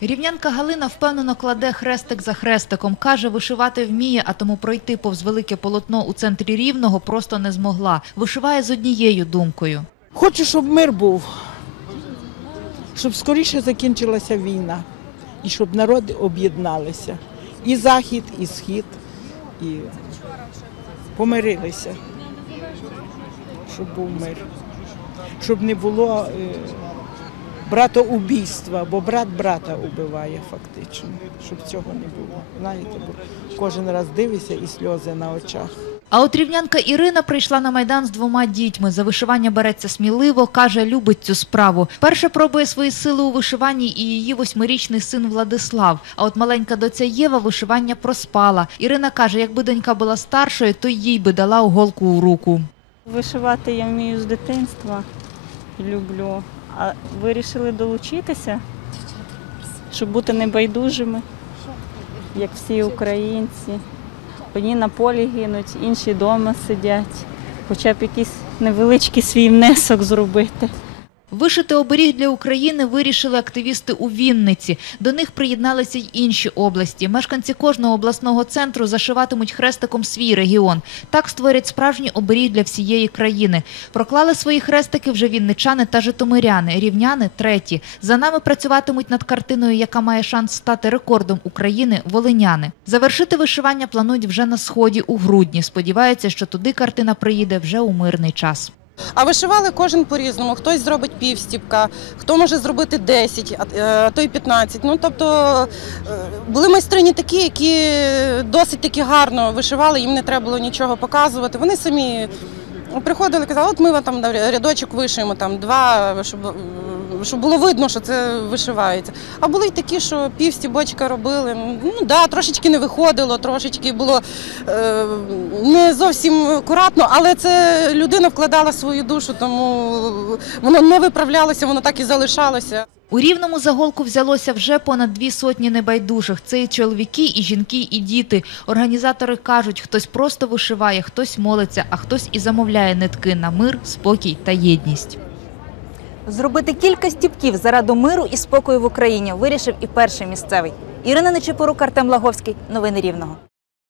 Рівнянка Галина впевнено кладе хрестик за хрестиком. Каже, вишивати вміє, а тому пройти повз велике полотно у центрі Рівного просто не змогла. Вишиває з однією думкою. Хочу, щоб мир був, щоб скоріше закінчилася війна і щоб народи об'єдналися. І Захід, і Схід, і помирилися, щоб був мир, щоб не було е, братоубійства, бо брат брата убиває фактично, щоб цього не було. Знаєте, бо кожен раз дивишся і сльози на очах. А от рівнянка Ірина прийшла на майдан з двома дітьми. За вишивання береться сміливо, каже, любить цю справу. Перше пробує свої сили у вишиванні і її восьмирічний син Владислав. А от маленька доця Єва вишивання проспала. Ірина каже, якби донька була старшою, то їй би дала уголку у руку. Вишивати я вмію з дитинства люблю. А вирішили долучитися, щоб бути небайдужими, як всі українці. Одні на полі гинуть, інші вдома сидять. Хоча б якийсь невеличкий свій внесок зробити. Вишити оберіг для України вирішили активісти у Вінниці. До них приєдналися й інші області. Мешканці кожного обласного центру зашиватимуть хрестиком свій регіон. Так створять справжній оберіг для всієї країни. Проклали свої хрестики вже вінничани та житомиряни. Рівняни треті. За нами працюватимуть над картиною, яка має шанс стати рекордом України волиняни. Завершити вишивання планують вже на сході у грудні. Сподіваються, що туди картина приїде вже у мирний час. А вишивали кожен по-різному. Хтось зробить півстіпка, хто може зробити 10, а то й 15. Ну тобто е, були майстрині такі, які досить таки гарно вишивали, їм не треба було нічого показувати. Вони самі приходили, казали, от ми вам там рядочок вишиємо, там два, щоб, щоб було видно, що це вишивається. А були й такі, що півстібочка робили. Ну да, трошечки не виходило, трошечки було е, не зовсім акуратно, але це людина вкладала свою душу, тому воно не виправлялося, воно так і залишалося. У рівному заголку взялося вже понад дві сотні небайдужих. Це і чоловіки, і жінки, і діти. Організатори кажуть, хтось просто вишиває, хтось молиться, а хтось і замовляє нитки на мир, спокій та єдність. Зробити кілька стіпків заради миру і спокою в Україні вирішив і перший місцевий. Ірина Нечипорук, Артем Лаговський. Новини Рівного.